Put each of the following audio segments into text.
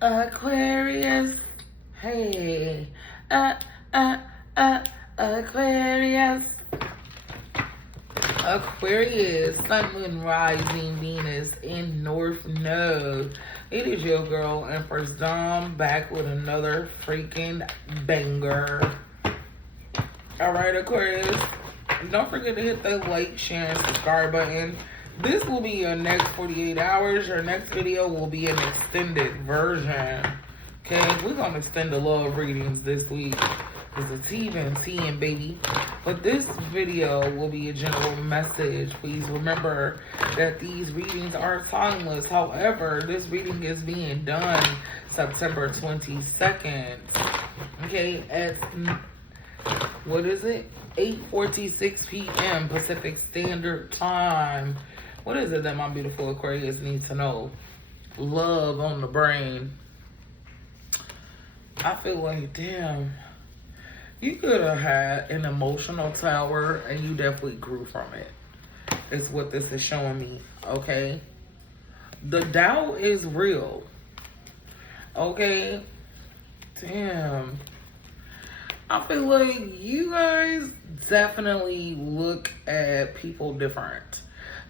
Aquarius, hey, uh, uh, Aquarius. Aquarius, Sun, Moon, Rising, Venus in North Node. It is your girl, Empress Dom, back with another freaking banger. Alright, Aquarius, don't forget to hit that like, share, and subscribe button. This will be your next 48 hours. Your next video will be an extended version. Okay, we're going to extend the love readings this week. It's a tea and tea, baby. But this video will be a general message. Please remember that these readings are timeless. However, this reading is being done September 22nd. Okay, at, what is it? 8:46 p.m. Pacific Standard Time. What is it that my beautiful Aquarius needs to know? Love on the brain. I feel like, damn, you could have had an emotional tower and you definitely grew from it. Is what this is showing me, okay? The doubt is real, okay? Damn. I feel like you guys definitely look at people different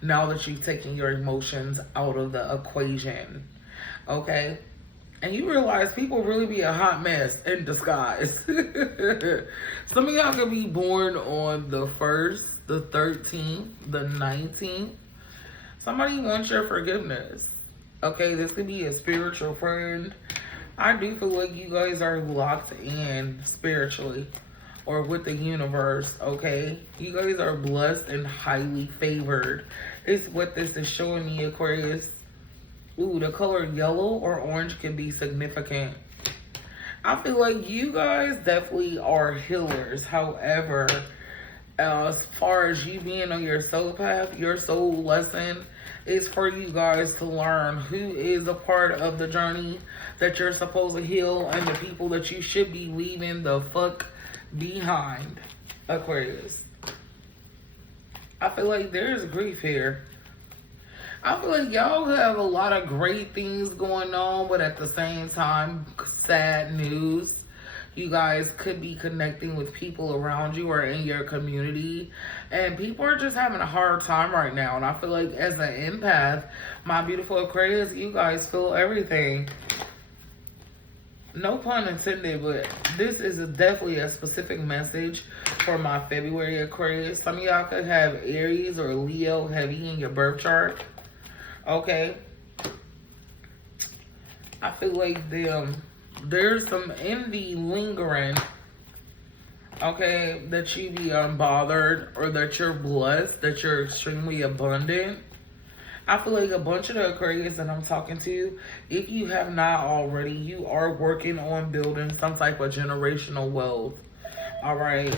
now that you've taken your emotions out of the equation, okay? And you realize people really be a hot mess in disguise. Some of y'all could be born on the 1st, the 13th, the 19th. Somebody wants your forgiveness, okay? This could be a spiritual friend. I do feel like you guys are locked in spiritually or with the universe, okay? You guys are blessed and highly favored. It's what this is showing me, Aquarius. Ooh, the color yellow or orange can be significant. I feel like you guys definitely are healers. However, as far as you being on your soul path, your soul lesson is for you guys to learn who is a part of the journey that you're supposed to heal and the people that you should be leaving the fuck behind, Aquarius. I feel like there's grief here. I feel like y'all have a lot of great things going on, but at the same time, sad news. You guys could be connecting with people around you or in your community, and people are just having a hard time right now. And I feel like as an empath, my beautiful Aquarius, you guys feel everything. No pun intended, but this is definitely a specific message for my February Aquarius. Some of y'all could have Aries or Leo heavy in your birth chart. Okay. I feel like there's some envy lingering. Okay, that you be unbothered or that you're blessed, that you're extremely abundant. I feel like a bunch of the Aquarius that I'm talking to, if you have not already, you are working on building some type of generational wealth. All right.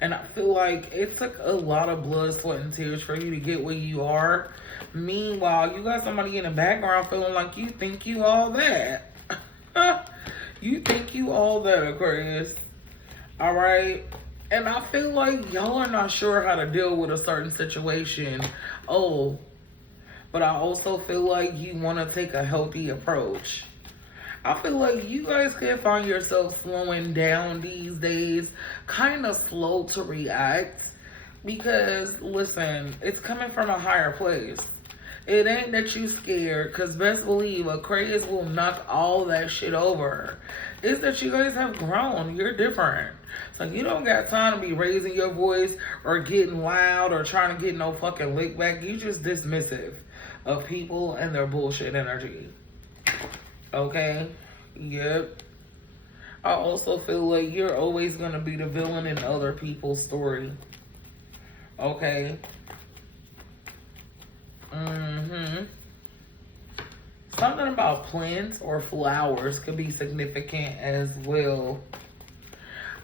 And I feel like it took a lot of blood, sweat, and tears for you to get where you are. Meanwhile, you got somebody in the background feeling like you think you all that. You think you all that, Aquarius. All right. And I feel like y'all are not sure how to deal with a certain situation. Oh, but I also feel like you want to take a healthy approach. I feel like you guys can find yourself slowing down these days, kind of slow to react, because listen, it's coming from a higher place. It ain't that you scared, because best believe Aquarius will knock all that shit over. It's that you guys have grown. You're different. So you don't got time to be raising your voice or getting loud or trying to get no fucking lick back. You just dismissive of people and their bullshit energy. Okay? Yep. I also feel like you're always going to be the villain in other people's story. Okay? Something about plants or flowers could be significant as well.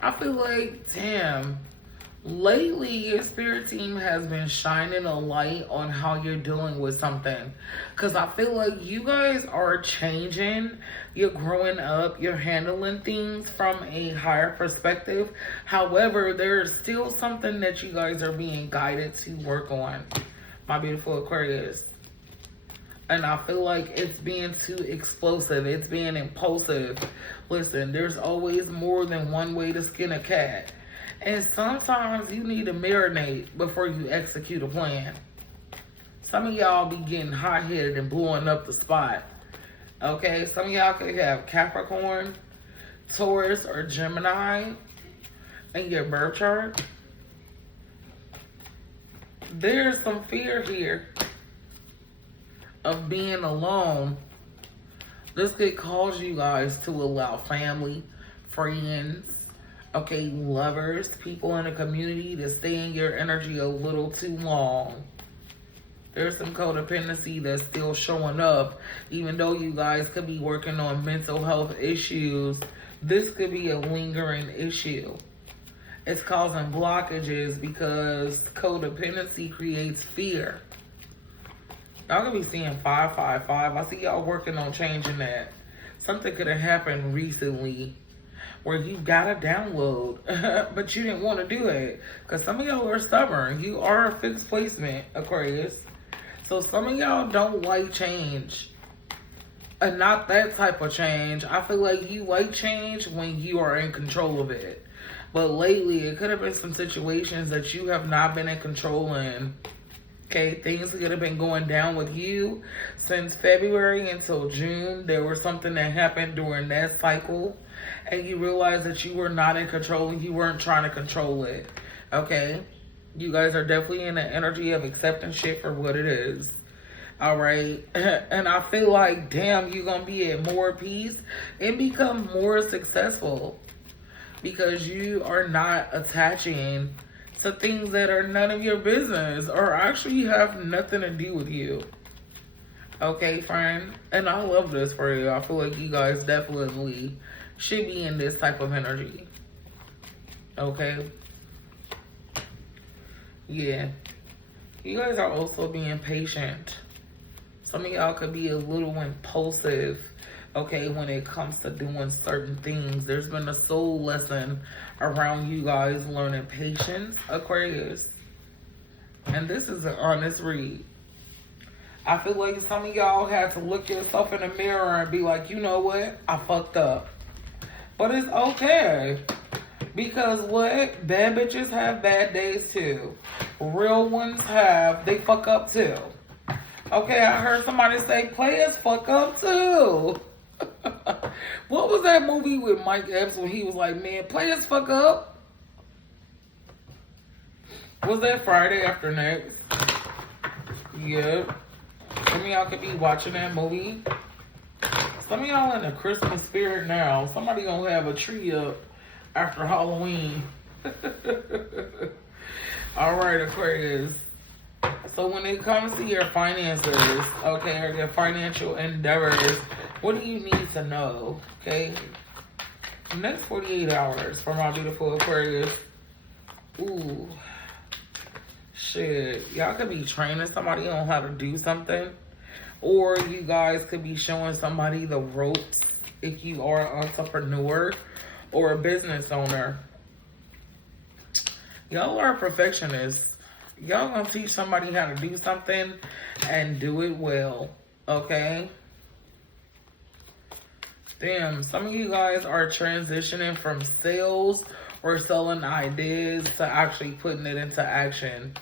I feel like, damn, lately your spirit team has been shining a light on how you're dealing with something. Because I feel like you guys are changing. You're growing up. You're handling things from a higher perspective. However, there's still something that you guys are being guided to work on, my beautiful Aquarius. And I feel like it's being too explosive. It's being impulsive. Listen, there's always more than one way to skin a cat. And sometimes you need to marinate before you execute a plan. Some of y'all be getting hot-headed and blowing up the spot. Okay? Some of y'all could have Capricorn, Taurus, or Gemini in your birth chart. There's some fear here of being alone. This could cause you guys to allow family, friends, okay, lovers, people in the community to stay in your energy a little too long. There's some codependency that's still showing up, even though you guys could be working on mental health issues. This could be a lingering issue. It's causing blockages because codependency creates fear. Y'all gonna be seeing 555. I see y'all working on changing that. Something could have happened recently where you got a download, but you didn't want to do it. Because some of y'all are stubborn. You are a fixed placement, Aquarius. So some of y'all don't like change. And not that type of change. I feel like you like change when you are in control of it. But lately, it could have been some situations that you have not been in control in. Okay, things could have been going down with you since February until June. There was something that happened during that cycle. And you realized that you were not in control and you weren't trying to control it. Okay? You guys are definitely in the energy of accepting shit for what it is. All right? And I feel like, damn, you're going to be at more peace and become more successful. Because you are not attaching to things that are none of your business or actually have nothing to do with you. Okay, friend? And I love this for you. I feel like you guys definitely should be in this type of energy. Okay? Yeah. You guys are also being patient. Some of y'all could be a little impulsive, okay, when it comes to doing certain things. There's been a soul lesson around you guys learning patience, Aquarius. And this is an honest read. I feel like some of y'all had to look yourself in the mirror and be like, you know what? I fucked up. But it's okay. Because what? Bad bitches have bad days too. Real ones they fuck up too. Okay, I heard somebody say players fuck up too. What was that movie with Mike Epps when he was like, man, players fuck up? Was that Friday After Next? Yep. Some of y'all could be watching that movie. Some of y'all in the Christmas spirit now. Somebody gonna have a tree up after Halloween. All right, Aquarius. So when it comes to your finances, okay, or your financial endeavors, what do you need to know, okay? Next 48 hours for my beautiful Aquarius. Ooh. Shit. Y'all could be training somebody on how to do something. Or you guys could be showing somebody the ropes if you are an entrepreneur or a business owner. Y'all are perfectionists. Y'all gonna teach somebody how to do something and do it well, okay? Damn, some of you guys are transitioning from sales or selling ideas to actually putting it into action.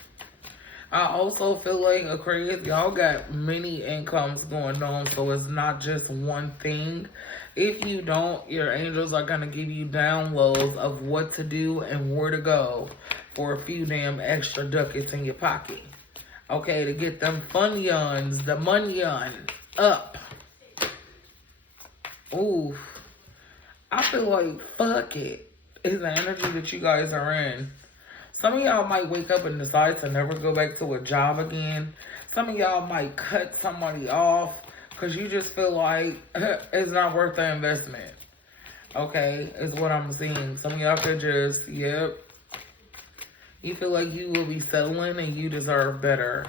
I also feel like, Aquarius, y'all got many incomes going on, so it's not just one thing. If you don't, your angels are going to give you downloads of what to do and where to go for a few damn extra ducats in your pocket. Okay, to get them funyuns, the money on up. Ooh, I feel like fuck it is the energy that you guys are in. Some of y'all might wake up and decide to never go back to a job again. Some of y'all might cut somebody off because you just feel like it's not worth the investment. Okay, is what I'm seeing. Some of y'all could just, yep. You feel like you will be settling and you deserve better.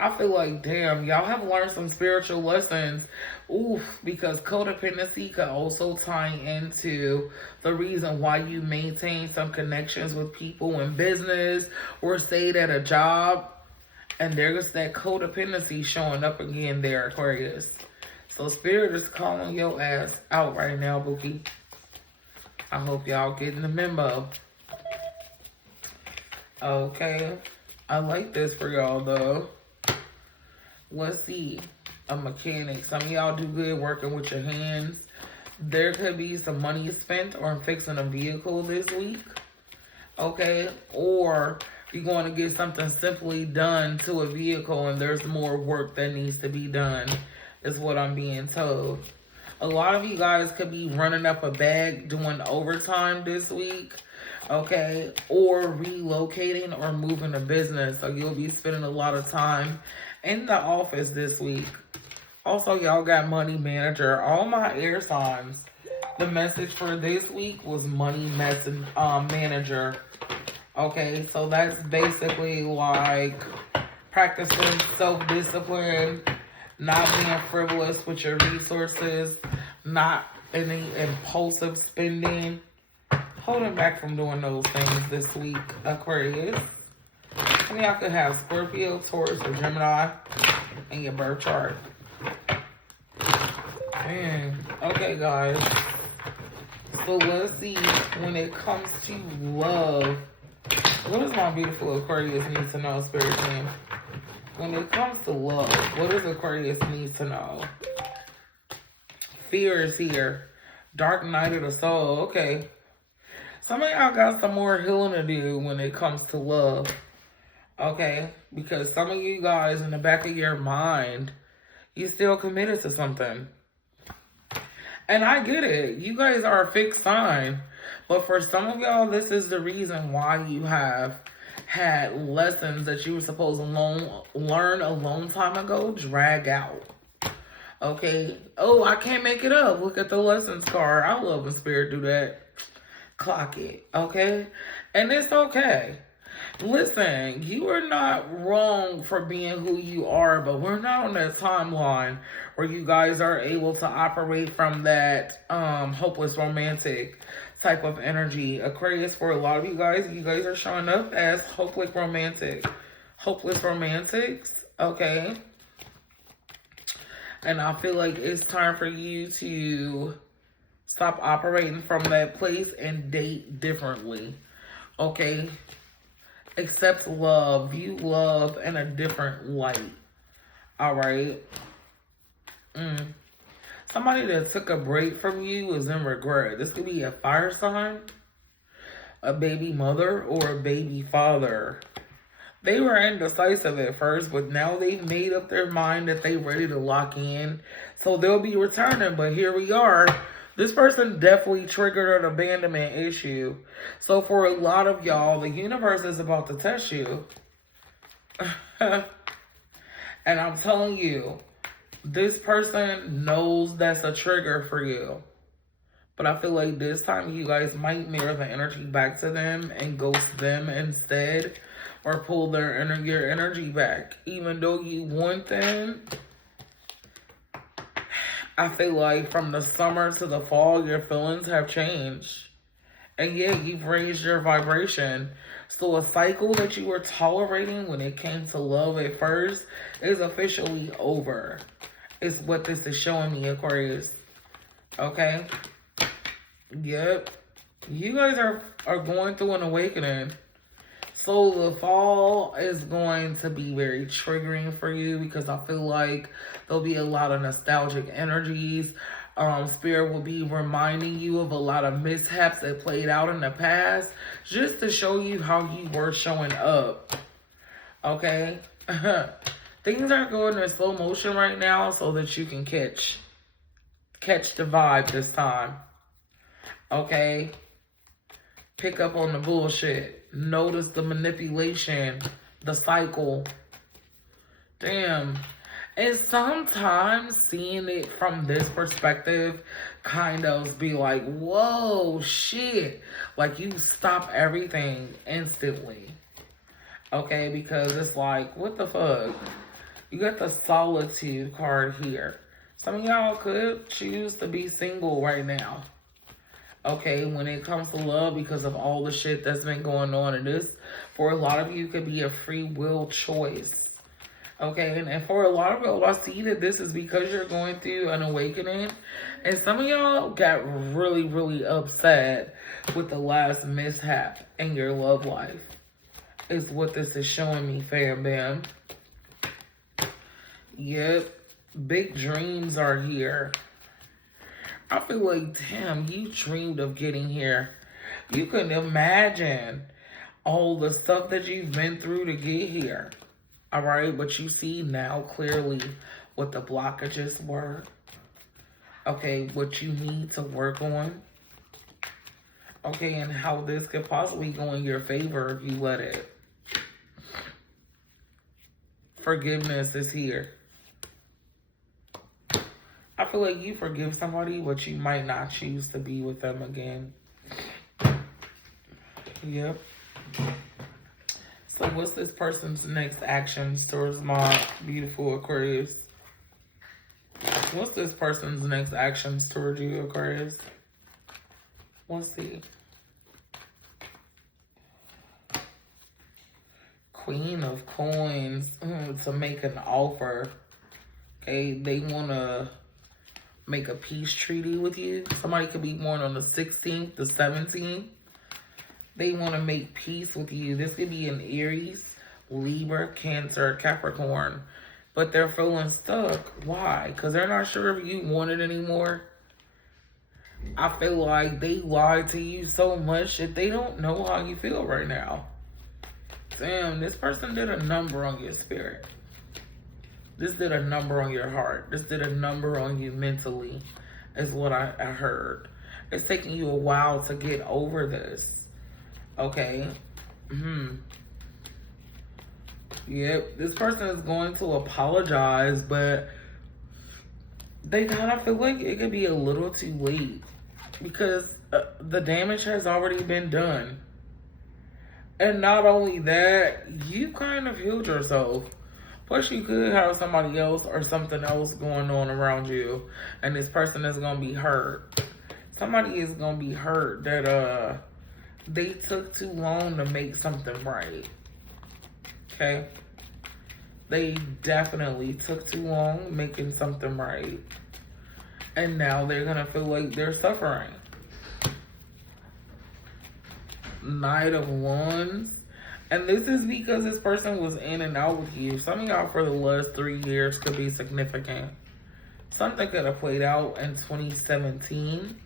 I feel like, damn, y'all have learned some spiritual lessons. Oof, because codependency could also tie into the reason why you maintain some connections with people in business or stayed at a job And there's that codependency showing up again there, Aquarius. So Spirit is calling your ass out right now, Bookie. I hope y'all getting the memo. Okay. I like this for y'all, though. Let's see. A mechanic. Some of y'all do good working with your hands. There could be some money spent on fixing a vehicle this week. Okay. Or you're going to get something simply done to a vehicle and there's more work that needs to be done, is what I'm being told. A lot of you guys could be running up a bag doing overtime this week. Okay, or relocating or moving a business. So you'll be spending a lot of time in the office this week. Also, y'all got money manager. All my air signs, the message for this week was money manager. Okay, so that's basically like practicing self-discipline, not being frivolous with your resources, not any impulsive spending. Holding back from doing those things this week, Aquarius. Some of y'all could have Scorpio, Taurus, or Gemini in your birth chart. Man. Okay, guys. So let's see, when it comes to love, what does my beautiful Aquarius need to know, Spirit team? When it comes to love, what does Aquarius need to know? Fear is here. Dark night of the soul. Okay. Some of y'all got some more healing to do when it comes to love. Okay? Because some of you guys in the back of your mind, you still committed to something. And I get it. You guys are a fixed sign. But for some of y'all, this is the reason why you have had lessons that you were supposed to learn a long time ago drag out. Okay? Oh, I can't make it up. Look at the lessons card. I love when Spirit do that. Clock it, okay? And it's okay. Listen, you are not wrong for being who you are, but we're not on that timeline where you guys are able to operate from that hopeless romantic type of energy. Aquarius, for a lot of you guys are showing up as hopeless romantics, okay? And I feel like it's time for you to stop operating from that place and date differently. Okay? Accept love. View love in a different light. Alright? Somebody that took a break from you is in regret. This could be a fire sign, a baby mother, or a baby father. They were indecisive at first, but now they've made up their mind that they're ready to lock in. So they'll be returning, but here we are. This person definitely triggered an abandonment issue. So for a lot of y'all, the universe is about to test you. And I'm telling you, this person knows that's a trigger for you. But I feel like this time you guys might mirror the energy back to them and ghost them instead. Or pull your energy back. Even though you want them, I feel like from the summer to the fall, your feelings have changed. And yeah, you've raised your vibration. So a cycle that you were tolerating when it came to love at first is officially over. Is what this is showing me, Aquarius. Okay? Yep. You guys are going through an awakening. So the fall is going to be very triggering for you because I feel like there'll be a lot of nostalgic energies. Spirit will be reminding you of a lot of mishaps that played out in the past just to show you how you were showing up. Okay? Things are going in slow motion right now so that you can catch the vibe this time. Okay? Pick up on the bullshit. Notice the manipulation, the cycle. Damn. And sometimes seeing it from this perspective kind of be like, whoa, shit. Like you stop everything instantly. Okay, because it's like, what the fuck? You got the solitude card here. Some of y'all could choose to be single right now. Okay, when it comes to love, because of all the shit that's been going on in this, for a lot of you, could be a free will choice. Okay, and for a lot of y'all, I see that this is because you're going through an awakening. And some of y'all got really, really upset with the last mishap in your love life. Is what this is showing me, fam bam. Yep, big dreams are here. I feel like, damn, you dreamed of getting here. You couldn't imagine all the stuff that you've been through to get here. All right, but you see now clearly what the blockages were. Okay, what you need to work on. Okay, and how this could possibly go in your favor if you let it. Forgiveness is here. I feel like you forgive somebody, but you might not choose to be with them again. Yep. So what's this person's next actions towards my beautiful Aquarius? What's this person's next actions towards you, Aquarius? Let's see. Queen of Coins to make an offer. Okay, they want to make a peace treaty with you. Somebody could be born on the 16th, the 17th. They want to make peace with you. This could be an Aries, Libra, Cancer, Capricorn. But they're feeling stuck. Why? Because they're not sure if you want it anymore. I feel like they lied to you so much that they don't know how you feel right now. Damn, this person did a number on your spirit. This did a number on your heart. This did a number on you mentally, is what I heard. It's taking you a while to get over this. Okay. Yep. This person is going to apologize, but they kind of feel like it could be a little too late because the damage has already been done. And not only that, you kind of healed yourself. Plus, you could have somebody else or something else going on around you, and this person is going to be hurt. Somebody is going to be hurt that they took too long to make something right. Okay? They definitely took too long making something right. And now they're going to feel like they're suffering. Knight of Wands. And this is because this person was in and out with you. Some of y'all for the last 3 years could be significant. Something could have played out in 2017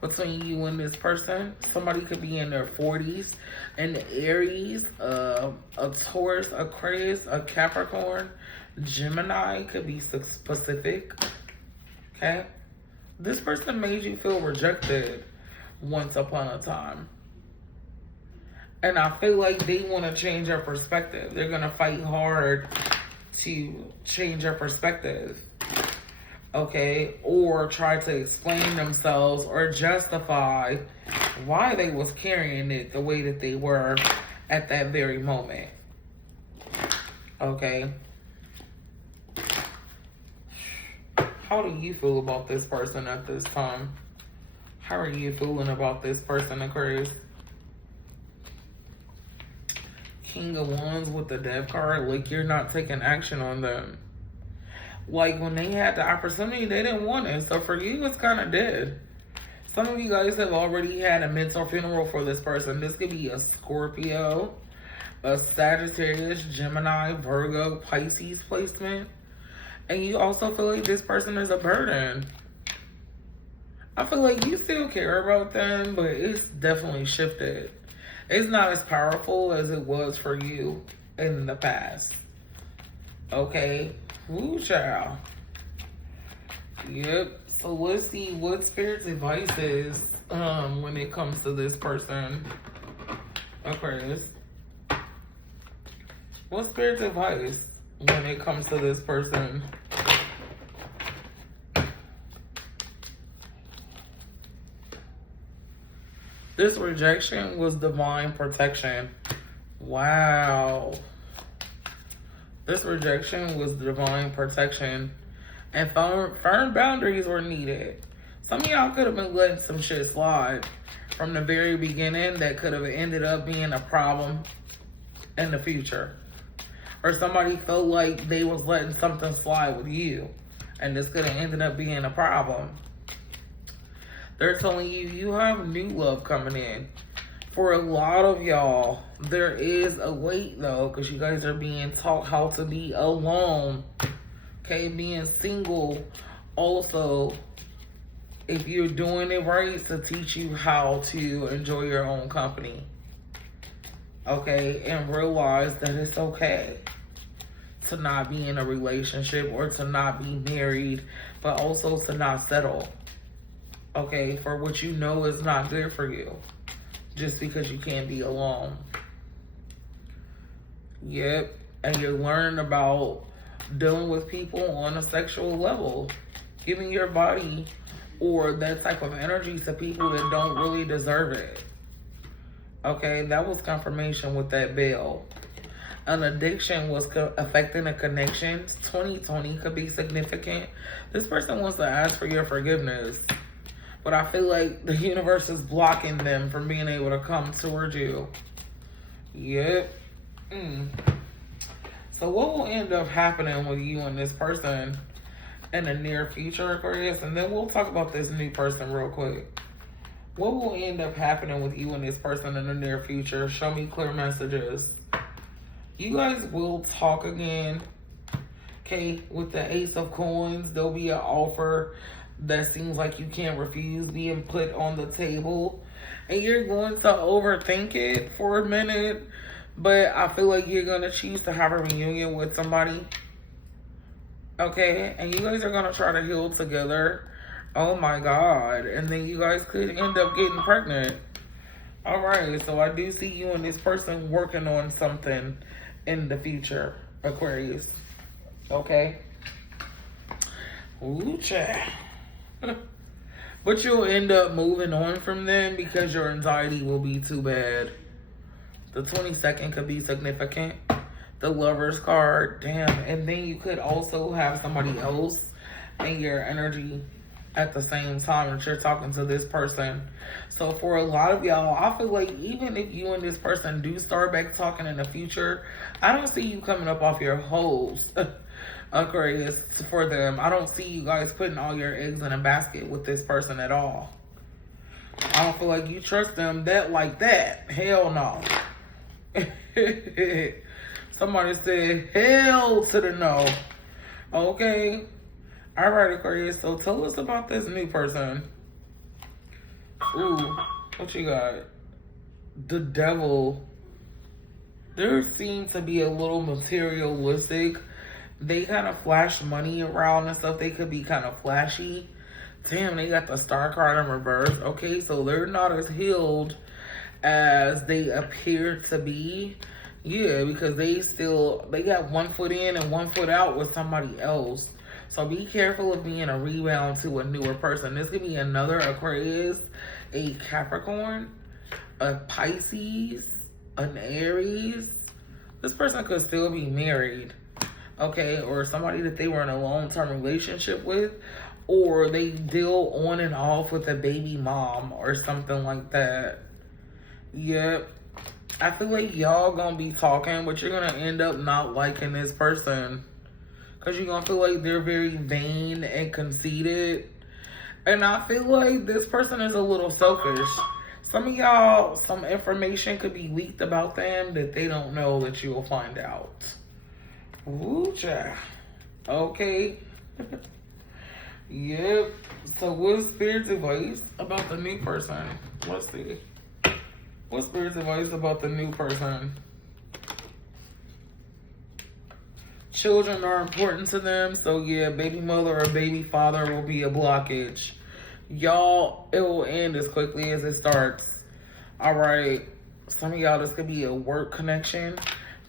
between you and this person. Somebody could be in their 40s. An Aries, a Taurus, Aquarius, a Capricorn, Gemini could be specific. Okay? This person made you feel rejected once upon a time. And I feel like they want to change their perspective. They're going to fight hard to change their perspective. Okay? Or try to explain themselves or justify why they was carrying it the way that they were at that very moment. Okay? How do you feel about this person at this time? How are you feeling about this person, Aquarius? King of Wands with the Death card, like you're not taking action on them. Like when they had the opportunity, they didn't want it. So for you, it's kind of dead. Some of you guys have already had a mental funeral for this person. This could be a Scorpio, a Sagittarius, Gemini, Virgo, Pisces placement. And you also feel like this person is a burden. I feel like you still care about them, but it's definitely shifted. It's not as powerful as it was for you in the past. Okay? Woo, child. Yep. So let's see what Spirit's advice is when it comes to this person. Aquarius. What's Spirit's advice when it comes to this person? This rejection was divine protection. Wow. This rejection was divine protection. And firm boundaries were needed. Some of y'all could have been letting some shit slide from the very beginning that could have ended up being a problem in the future. Or somebody felt like they was letting something slide with you. And this could have ended up being a problem. They're telling you you have new love coming in. For a lot of y'all, there is a wait though, because you guys are being taught how to be alone. Okay, being single also, if you're doing it right, it's to teach you how to enjoy your own company. Okay, and realize that it's okay to not be in a relationship or to not be married, but also to not settle. Okay, for what you know is not good for you. Just because you can't be alone. Yep, and you're learning about dealing with people on a sexual level. Giving your body or that type of energy to people that don't really deserve it. Okay, that was confirmation with that bill. An addiction was affecting the connections. 2020 could be significant. This person wants to ask for your forgiveness. But I feel like the universe is blocking them from being able to come towards you. Yep. So what will end up happening with you and this person in the near future, Aquarius? And then we'll talk about this new person real quick. What will end up happening with you and this person in the near future? Show me clear messages. You guys will talk again. Okay, with the Ace of Coins, there'll be an offer that seems like you can't refuse being put on the table. And you're going to overthink it for a minute. But I feel like you're going to choose to have a reunion with somebody. Okay? And you guys are going to try to heal together. Oh my God. And then you guys could end up getting pregnant. Alright, so I do see you and this person working on something in the future, Aquarius. Okay? Ooh, child. But you'll end up moving on from them because your anxiety will be too bad. The 22nd could be significant. The Lover's card, damn. And then you could also have somebody else in your energy at the same time that you're talking to this person. So for a lot of y'all, I feel like even if you and this person do start back talking in the future, I don't see you coming up off your hose. Aquarius, for them. I don't see you guys putting all your eggs in a basket with this person at all. I don't feel like you trust them that like that. Hell no. Somebody said hell to the no. Okay. Alright, Aquarius. So tell us about this new person. Ooh, what you got? The Devil. There seems to be a little materialistic. They kind of flash money around and stuff. They could be kind of flashy. Damn, they got the Star card in reverse. Okay, so they're not as healed as they appear to be. Yeah, because they got 1 foot in and 1 foot out with somebody else. So be careful of being a rebound to a newer person. This could be another Aquarius, a Capricorn, a Pisces, an Aries. This person could still be married. Okay, or somebody that they were in a long-term relationship with, or they deal on and off with a baby mom or something like that. Yep. I feel like y'all gonna be talking, but you're gonna end up not liking this person. Because you're gonna feel like they're very vain and conceited. And I feel like this person is a little selfish. Some of y'all, some information could be leaked about them that they don't know that you will find out. Ooh, child. Okay. Yep. So what's Spirit's advice about the new person? Let's see. What's Spirit's advice about the new person? Children are important to them. So yeah, baby mother or baby father will be a blockage. Y'all, it will end as quickly as it starts. Alright. Some of y'all, this could be a work connection.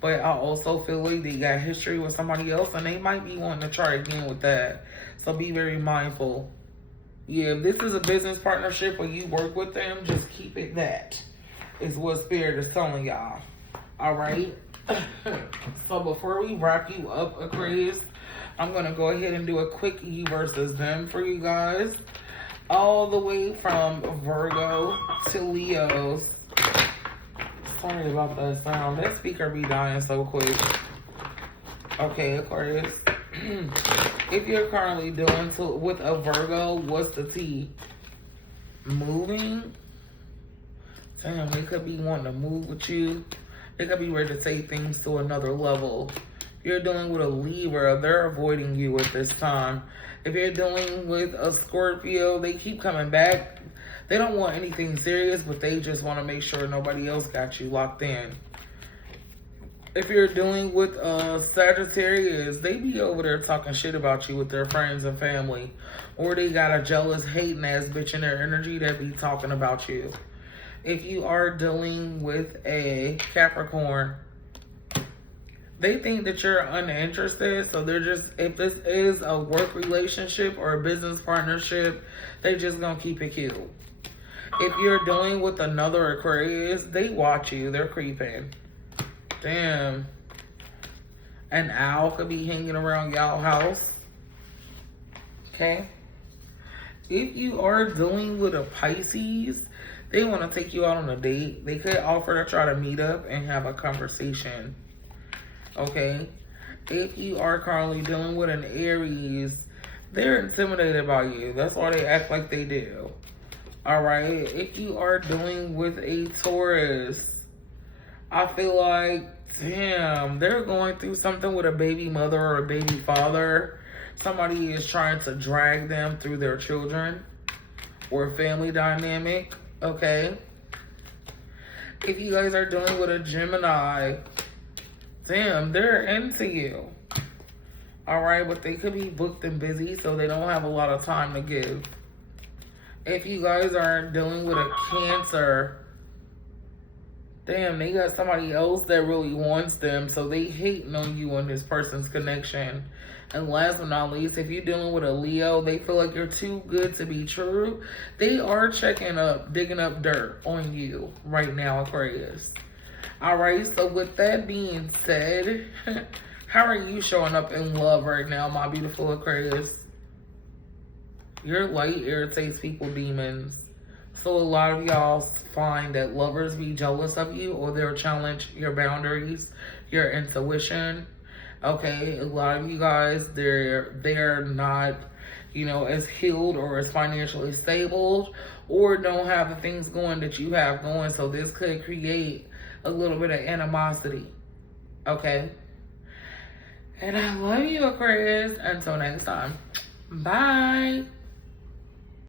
But I also feel like they got history with somebody else and they might be wanting to try again with that. So be very mindful. Yeah, if this is a business partnership where you work with them, just keep it that. Is what Spirit is telling y'all. Alright? So before we wrap you up, Aquarius, I'm going to go ahead and do a quick you versus them for you guys. All the way from Virgo to Leos. Sorry about that sound. That speaker be dying so quick. Okay, Aquarius. If you're currently dealing with a Virgo, what's the T? Moving? Damn, they could be wanting to move with you. They could be ready to take things to another level. If you're dealing with a Libra, they're avoiding you at this time. If you're dealing with a Scorpio, they keep coming back. They don't want anything serious, but they just want to make sure nobody else got you locked in. If you're dealing with Sagittarius, they be over there talking shit about you with their friends and family. Or they got a jealous, hating ass bitch in their energy that be talking about you. If you are dealing with a Capricorn, they think that you're uninterested. So they're just, if this is a work relationship or a business partnership, they just gonna keep it cute. If you're dealing with another Aquarius, they watch you. They're creeping. Damn. An owl could be hanging around y'all house. Okay. If you are dealing with a Pisces, they want to take you out on a date. They could offer to try to meet up and have a conversation. Okay. If you are currently dealing with an Aries, they're intimidated by you. That's why they act like they do. Alright. If you are dealing with a Taurus, I feel like, damn, they're going through something with a baby mother or a baby father. Somebody is trying to drag them through their children or family dynamic, okay? If you guys are dealing with a Gemini, damn, they're into you. All right, but they could be booked and busy, so they don't have a lot of time to give. If you guys are dealing with a Cancer, damn, they got somebody else that really wants them, so they hating on you and this person's connection. And last but not least, if you're dealing with a Leo, they feel like you're too good to be true. They are checking up, digging up dirt on you right now, Aquarius. All right, so with that being said, how are you showing up in love right now, my beautiful Aquarius? Your light irritates people, demons. So a lot of y'all find that lovers be jealous of you, or they'll challenge your boundaries, your intuition. Okay, a lot of you guys, they're not, you know, as healed or as financially stable, or don't have the things going that you have going. So this could create a little bit of animosity. Okay. And I love you, Aquarius. Until next time. Bye.